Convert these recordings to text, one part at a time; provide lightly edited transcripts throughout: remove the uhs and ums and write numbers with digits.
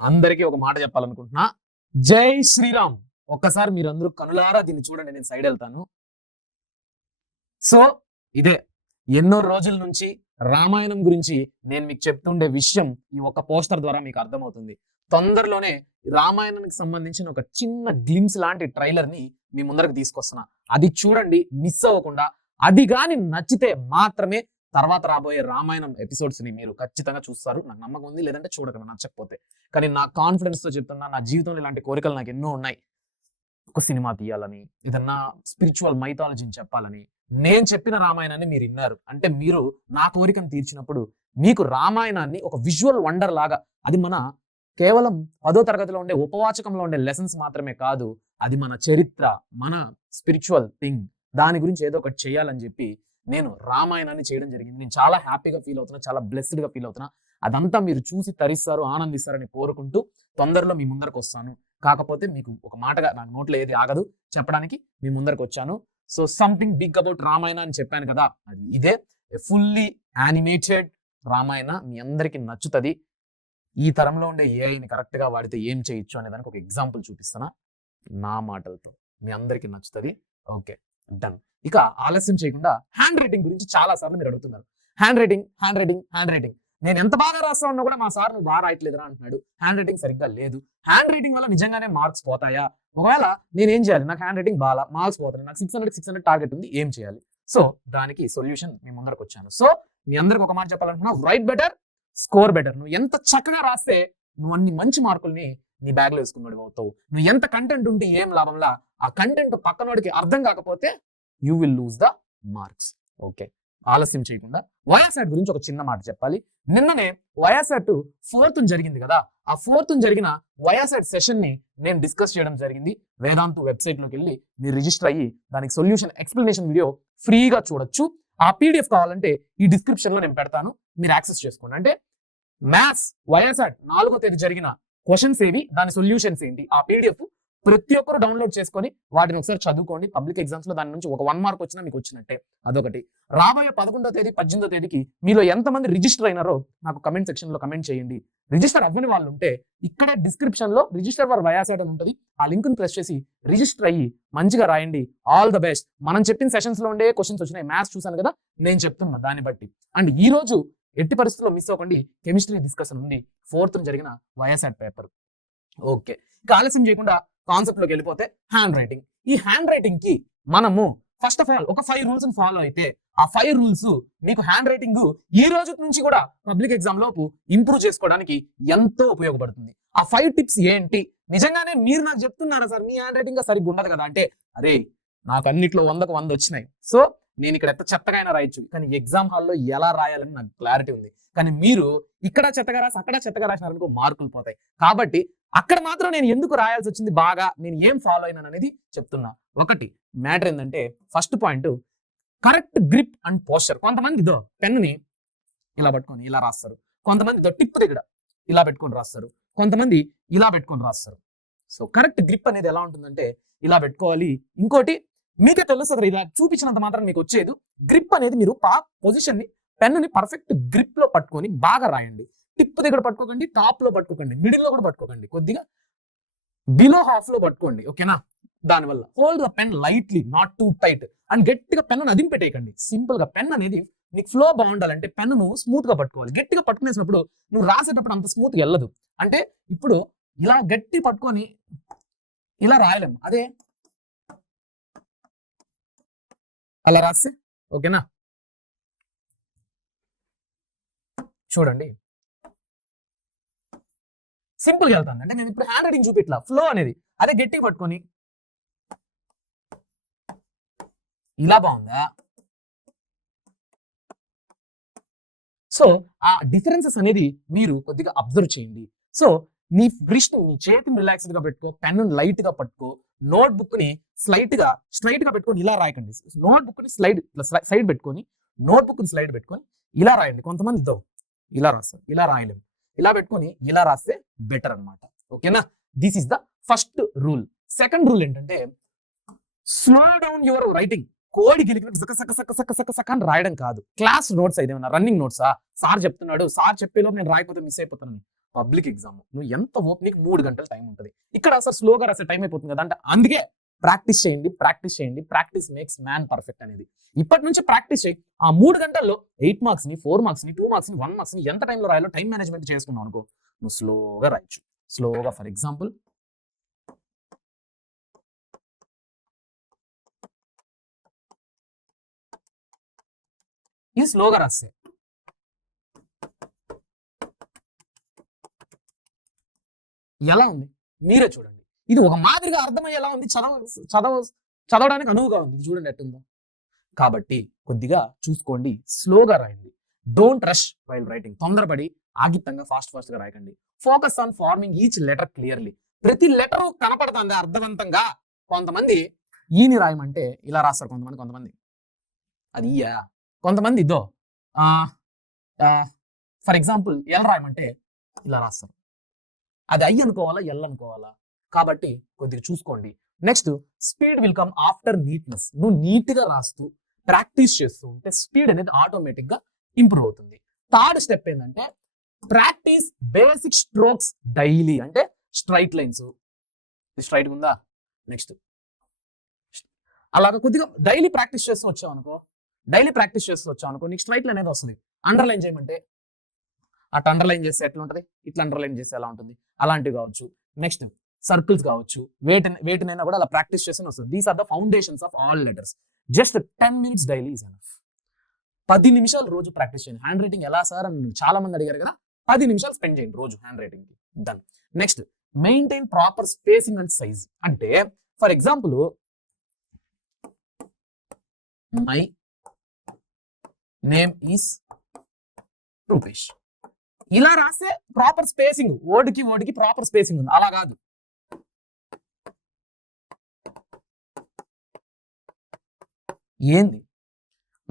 అందరికీ ఒక మాట చెప్పాలనుకుంటున్నా. జై శ్రీరామ్. ఒక్కసారి మీరందరూ కనులారా దీన్ని చూడండి. నేను సైడ్ వెళ్తాను. సో ఇదే ఎన్నో రోజుల నుంచి రామాయణం గురించి నేను మీకు చెప్తుండే విషయం ఈ ఒక పోస్టర్ ద్వారా మీకు అర్థమవుతుంది. తొందరలోనే రామాయణానికి సంబంధించిన ఒక చిన్న గ్లిమ్స్ లాంటి ట్రైలర్ ని మీ ముందరకు తీసుకొస్తున్నా. అది చూడండి, మిస్ అవ్వకుండా. అది కానీ నచ్చితే మాత్రమే తర్వాత రాబోయే రామాయణం ఎపిసోడ్స్ ని మీరు ఖచ్చితంగా చూస్తారు. నాకు నమ్మకం ఉంది. లేదంటే చూడకండి నచ్చకపోతే. కానీ నా కాన్ఫిడెన్స్ తో చెప్తున్నా, నా జీవితంలో ఇలాంటి కోరికలు నాకు ఎన్నో ఉన్నాయి. ఒక సినిమా తీయాలని, ఏదన్నా స్పిరిచువల్ మైథాలజీని చెప్పాలని. నేను చెప్పిన రామాయణాన్ని మీరు విన్నారు అంటే మీరు నా కోరికను తీర్చినప్పుడు మీకు రామాయణాన్ని ఒక విజువల్ వండర్ లాగా, అది మన కేవలం 10వ తరగతిలో ఉండే ఉపవాచకంలో ఉండే లెసన్స్ మాత్రమే కాదు, అది మన చరిత్ర, మన స్పిరిచువల్ థింగ్. దాని గురించి ఏదో ఒకటి చేయాలని చెప్పి నేను రామాయణాన్ని చేయడం జరిగింది. నేను చాలా హ్యాపీగా ఫీల్ అవుతున్నా, చాలా బ్లెస్డ్ గా ఫీల్ అవుతున్నా. అదంతా మీరు చూసి తరిస్తారు, ఆనందిస్తారని కోరుకుంటూ తొందరలో మీ ముందరకు వస్తాను. కాకపోతే మీకు ఒక మాటగా నాకు నోట్లో ఏది ఆగదు చెప్పడానికి మీ ముందరకు వచ్చాను. So something big about Ramayana అని చెప్పాను కదా, అది ఇదే. ఫుల్లీ యానిమేటెడ్ రామాయణ మీ అందరికి నచ్చుతుంది. ఈ తరంలో ఉండే ఏఐని కరెక్ట్ గా వాడితే ఏం చేయొచ్చు అనే దానికి ఒక ఎగ్జాంపుల్ చూపిస్తున్నా నా మాటలతో. మీ అందరికి నచ్చుతుంది. Okay, done. ఇక ఆలస్యం చేయకుండా హ్యాండ్ రైటింగ్ గురించి చాలా సార్లు మీరు అడుగుతున్నారు. Hand writing hand writing hand writing నేను ఎంత బాగా రాస్తా ఉన్నా కూడా మా సార్ నువ్వు బాగా రాయట్లేదురా అంటున్నాడు. హ్యాండ్ రైటింగ్ సరిగ్గా లేదు. హ్యాండ్ రైటింగ్ వల్ల నిజంగానే మార్క్స్ పోతాయా? ఒకవేళ నేను ఏం చేయాలి? నాకు హ్యాండ్ రైటింగ్ బాగా మార్క్స్ పోతాయి, నాకు 600 టార్గెట్ ఉంది, ఏం చేయాలి? సో దానికి సొల్యూషన్ మీ ముందరకు వచ్చాను. సో మీ అందరికి ఒక మాట చెప్పాలనుకున్నా, రైట్ బెటర్, స్కోర్ బెటర్. నువ్వు ఎంత చక్కగా రాస్తే నువ్వు అన్ని మంచి మార్కుల్ని నీ బ్యాగ్ లో వేసుకున్నాడు అవుతావు. నువ్వు ఎంత కంటెంట్ ఉంటే ఏం లాభంలా, ఆ కంటెంట్ పక్కనోడికి అర్థం కాకపోతే you will lose the marks. Okay, ఆలస్యం చేయకుండా వయాసాట్ గురించి ఒక చిన్న మాట చెప్పాలి. నిన్ననే వయాసాట్ 4th జరిగింది కదా, ఆ 4th జరిగిన వయాసాట్ సెషన్ ని నేను డిస్కస్ చేయడం జరిగింది. వేదాంతు వెబ్సైట్ లోకి వెళ్ళి మీరు రిజిస్టర్ అయ్యి దానికి సొల్యూషన్ ఎక్స్ప్లెనేషన్ వీడియో ఫ్రీగా చూడొచ్చు. ఆ పీడిఎఫ్ కావాలంటే ఈ డిస్క్రిప్షన్ లో నేను పెడతాను, మీరు యాక్సెస్ చేసుకోండి. అంటే మ్యాథ్స్ వయాసాట్ 4వ తేదీ జరిగిన క్వశ్చన్స్ ఏవి, దాని సొల్యూషన్స్ ఏంటి, ఆ పీడిఎఫ్ ప్రతి ఒక్కరు డౌన్లోడ్ చేసుకొని వాటిని ఒకసారి చదువుకోండి. పబ్లిక్ ఎగ్జామ్స్ లో దాని నుంచి ఒక 1 మార్క్ వచ్చినా మీకు వచ్చినట్టే. అదొకటి. రాబోయే 11వ తేదీ 18వ తేదీకి మీలో ఎంతమంది రిజిస్టర్ అయినారో నాకు కమెంట్ సెక్షన్ లో కమెంట్ చేయండి. రిజిస్టర్ అవ్వని వాళ్ళు ఉంటే ఇక్కడ డిస్క్రిప్షన్ లో రిజిస్టర్ ఫర్ వయాసాట్ అని ఉంటుంది. ఆ లింక్ ని ప్రెస్ చేసి రిజిస్టర్ అయ్యి మంచిగా రాయండి. All the best. మనం చెప్పిన సెషన్స్ లో ఉండే క్వశ్చన్స్ వచ్చినాయి. మ్యాథ్స్ చూసాను కదా, నేను చెప్తున్నా దాన్ని బట్టి. అండ్ ఈ రోజు ఎట్టి పరిస్థితుల్లో మిస్ అవ్వకండి, కెమిస్ట్రీ డిస్కషన్ ఉంది, 4th జరిగిన వయాసాట్ పేపర్. ఓకే, ఇక ఆలస్యం చేయకుండా కాన్సెప్ట్ లోకి వెళ్ళిపోతే హ్యాండ్ రైటింగ్. ఈ హ్యాండ్ రైటింగ్ కి మనము ఫస్ట్ ఆఫ్ ఆల్ ఒక 5 రూల్స్ ఫాలో అయితే ఆ 5 రూల్స్ మీకు హ్యాండ్ రైటింగ్ ఈ రోజు నుంచి కూడా పబ్లిక్ ఎగ్జామ్ లోపు ఇంప్రూవ్ చేసుకోవడానికి ఎంతో ఉపయోగపడుతుంది. ఆ 5 టిప్స్ ఏంటి? నిజంగానే మీరు నాకు చెప్తున్నారా సార్ మీ హ్యాండ్ రైటింగ్ సరిగ్గా ఉండదు కదా అంటే, అరే నాకు అన్నిట్లో 100కు 100 వచ్చినాయి. సో నేను ఇక్కడ ఎంత చెత్తగా అయినా రాయొచ్చు, కానీ ఎగ్జామ్ హాల్లో ఎలా రాయాలని నాకు క్లారిటీ ఉంది. కానీ మీరు ఇక్కడ చెత్తగా రాసి అక్కడ చెత్తగా రాసినారనుకో మార్కులు పోతాయి. కాబట్టి అక్కడ మాత్రం నేను ఎందుకు రాయాల్సి వచ్చింది, బాగా నేను ఏం ఫాలో అయినాను అనేది చెప్తున్నా. ఒకటి మ్యాటర్ ఏంటంటే, first point correct grip and posture. కొంతమంది ఇదో పెన్నుని ఇలా పట్టుకొని ఇలా రాస్తారు, కొంతమంది ఇదో టిప్ దగ్గర ఇలా పెట్టుకొని రాస్తారు, కొంతమంది ఇలా పెట్టుకొని రాస్తారు. సో కరెక్ట్ గ్రిప్ అనేది ఎలా ఉంటుందంటే ఇలా పెట్టుకోవాలి. ఇంకోటి మీకే తెలుస్తుంది, ఇలా చూపించినంత మాత్రం మీకు వచ్చేది. గ్రిప్ అనేది మీరు పొజిషన్ ని పెన్నుని పర్ఫెక్ట్ గ్రిప్ లో పట్టుకొని బాగా రాయండి. టిప్ దగ్గర పట్టుకోకండి, టాప్ లో పట్టుకోకండి, మిడిల్ లో కూడా పట్టుకోకండి, కొద్దిగా బిలో హాఫ్ లో పట్టుకోండి. ఓకేనా? దానివల్ల hold the pen lightly, not two tight. And గట్టిగా పెన్ను అదిం పెట్టేయకండి. సింపుల్ గా పెన్ అనేది నీకు ఫ్లో బాగుండాలంటే పెన్ను నువ్వు స్మూత్ గా పట్టుకోవాలి. గట్టిగా పట్టుకునేసినప్పుడు నువ్వు రాసేటప్పుడు అంత స్మూత్ గా వెళ్ళదు. అంటే ఇప్పుడు ఇలా గట్టి పట్టుకొని ఇలా రాయలేము, అదే అలా రాస్తే ఓకేనా? చూడండి సింపుల్ గా వెళ్తాను. అంటే నేను ఇప్పుడు హ్యాండ్ రైటింగ్ చూపిట్లా, ఫ్లో అనేది అదే గట్టిగా పట్టుకొని ఇలా బాగుందా? సో ఆ డిఫరెన్సెస్ అనేది మీరు కొద్దిగా అబ్జర్వ్ చేయండి. సో నీ రిస్ట్, నీ చేతిని రిలాక్స్డ్ గా పెట్టుకో, పెన్ను లైట్ గా పట్టుకో, నోట్ బుక్ ని స్ట్రైట్ గా పెట్టుకొని ఇలా రాయకండి. నోట్ బుక్ ని సైడ్ పెట్టుకొని, నోట్ బుక్ ని స్లైడ్ పెట్టుకొని ఇలా రాయండి. కొంతమంది ఇద్దాం ఇలా రాస్తారు, ఇలా రాయలేము. ఇలా పెట్టుకొని ఇలా రాస్తే బెటర్ అన్నమాట. ఓకేనా? This is the first rule. Second rule ఏంటంటే, స్లో డౌన్ యువర్ రైటింగ్. కోడి గెలికిన సక్క అని రాయడం కాదు. క్లాస్ నోట్స్ అయితే రన్నింగ్ నోట్సా, సార్ చెప్తున్నాడు, సార్ చెప్పేలోపు నేను రాయకపోతే మిస్ అయిపోతాను. పబ్లిక్ ఎగ్జామ్ నువ్వు ఎంత నీకు 3 గంటల టైం ఉంటుంది. ఇక్కడ సార్ స్లోగా రాసే టైం అయిపోతుంది కదా అంటే అందుకే ప్రాక్టీస్ చేయండి, ప్రాక్టీస్ చేయండి. ప్రాక్టీస్ మేక్స్ మ్యాన్ పర్ఫెక్ట్ అనేది. ఇప్పటి నుంచి ప్రాక్టీస్ చేయి. ఆ 3 గంటల్లో 8 మార్క్స్ ని, 4 మార్క్స్ ని, 2 మార్క్స్ ని, 1 మార్క్స్ ని ఎంత టైంలో రాయాలో టైం మేనేజ్మెంట్ చేసుకున్నావు అనుకో, నువ్వు స్లోగా రాయొచ్చు. స్లోగా ఫర్ ఎగ్జాంపుల్ ఇది స్లోగా రాస్తే ఎలా ఉంది మీరే చూడండి. ఇది ఒక మాదిరిగా అర్థమయ్యేలా ఉంది, చదవడానికి అనువుగా ఉంది. ఇది చూడండి ఎట్టుందో. కాబట్టి కొద్దిగా చూసుకోండి, స్లోగా రాయండి. Don't rush while writing. తొందరపడి ఆగితంగా ఫాస్ట్ గా రాయకండి. Focus on forming each letter clearly. ప్రతి లెటర్ కనపడుతుంది అర్థవంతంగా. కొంతమంది ఈని రాయమంటే ఇలా రాస్తారు, కొంతమంది అది ఈయా, కొంతమంది ఇదో ఫర్ ఎగ్జాంపుల్ ఎల్ రాయమంటే ఇలా రాస్తారు. అది ఐ అనుకోవాలా, ఎల్ అనుకోవాలా? కాబట్టి కొద్దిగా చూసుకోండి. Next speed will come after neatness. నువ్వు నీట్ గా రాస్తూ ప్రాక్టీస్ చేస్తూ ఉంటే స్పీడ్ అనేది ఆటోమేటిక్ గా ఇంప్రూవ్ అవుతుంది. థర్డ్ స్టెప్ ఏంటంటే ప్రాక్టీస్ బేసిక్ స్ట్రోక్స్ డైలీ. అంటే స్ట్రైట్ లైన్స్, స్ట్రైట్ ఉందా, నెక్స్ట్ అలాగా కొద్దిగా డైలీ ప్రాక్టీస్ చేస్తూ వచ్చావు అనుకో, నీకు స్ట్రైట్ లైన్ అనేది వస్తుంది. అండర్లైన్ చేయమంటే అటు అండర్లైన్ చేస్తే ఎట్లా ఉంటుంది, ఇట్లా అండర్లైన్ చేస్తే ఎలా ఉంటుంది, అలాంటివి కావచ్చు. నెక్స్ట్ సర్కిల్స్ కావచ్చు, వేటినైనా కూడా అలా ప్రాక్టీస్ చేస్తే వస్తుంది. These are the foundations of all letters. Just 10 minutes daily is enough. 10 నిమిషాలు రోజు ప్రాక్టీస్ చేయండి. హ్యాండ్ రైటింగ్ ఎలా సార్ అని చాలా మంది అడిగారు కదా, 10 నిమిషాలు స్పెండ్ చేయండి రోజు హ్యాండ్ రైటింగ్ కి. Done. Next maintain proper spacing and size. అంటే for example my name is Rupesh ఇలా రాస్తే ప్రాపర్ స్పేసింగ్, వర్డ్కి ప్రాపర్ స్పేసింగ్ ఉంది. అలా కాదు, ఏంది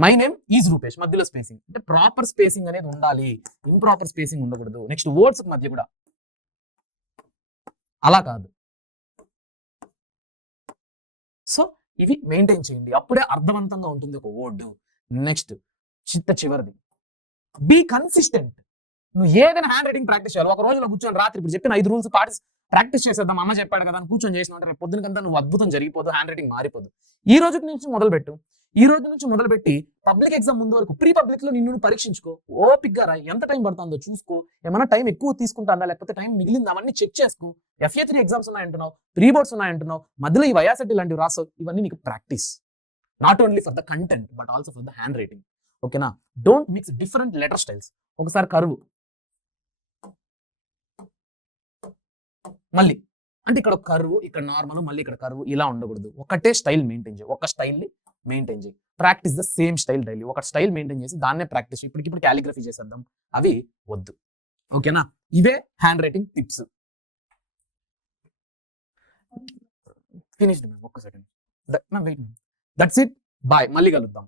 మై నేమ్ ఈజ్ రూపేష్ మధ్యలో స్పేసింగ్. అంటే ప్రాపర్ స్పేసింగ్ అనేది ఉండాలి, ఇంప్రాపర్ స్పేసింగ్ ఉండకూడదు. నెక్స్ట్ వర్డ్స్ మధ్య కూడా అలా కాదు. సో ఇవి మెయింటైన్ చేయండి, అప్పుడే అర్థవంతంగా ఉంటుంది ఒక వర్డ్. నెక్స్ట్ చివరిది బీ కన్సిస్టెంట్. నువ్వు ఏదైనా హ్యాండ్ రైటింగ్ ప్రాక్టీస్ చేయాలి. ఒక రోజులో కూర్చొని రాత్రి ఇప్పుడు చెప్పిన 5 రూల్స్ ప్రాక్టీస్ చేసేద్దాం, అమ్మ చెప్పాడు కదా అని కూర్చొని చేసిన రేపు పొద్దునకంతా నువ్వు అద్భుతం జరిగిపోదు, హ్యాండ్ రైటింగ్ మారిపోదు. ఈ రోజు నుంచి మొదలుపెట్టి పబ్లిక్ ఎగ్జామ్ ముందు వరకు ప్రీ పబ్లిక్ లో నిన్ను పరీక్షించుకో. ఓపిక్గా రాయి, ఎంత టైం పడుతుందో చూసుకో, ఏమైనా టైం ఎక్కువ తీసుకుంటానా లేకపోతే టైం మిగిలింది అవన్నీ చెక్ చేసుకో. FA3 ఎగ్జామ్స్ ఉన్నాయంటున్నావు, ప్రీ బోర్డ్స్ ఉన్నాయంటున్నావు, మధ్యలో ఈ వైఆర్సిటీ లాంటివి రాసావు. ఇవన్నీ నీకు practice, not only for the content but also for the handwriting. ఓకేనా? Don't mix different letter styles. ఒకసారి కరువు, మళ్ళీ అంటే ఇక్కడ కరువు, ఇక్కడ నార్మల్, మళ్ళీ ఇక్కడ కరువు, ఇలా ఉండకూడదు. ఒకటే స్టైల్ మెయింటైన్ చేయి, ఒక స్టైల్ని మెయింటైన్ చేయి. Practice the same style daily. ఒక స్టైల్ మెయింటైన్ చేసి దాన్నే ప్రాక్టీస్. ఇప్పటికిప్పుడు క్యాలిగ్రఫీ చేసేద్దాం, అవి వద్దు. ఓకేనా? ఇవే handwriting tips. Finished ma'am, ఒక్క second. Wait ma'am, that's it. Bye, మళ్ళీ కలుద్దాం.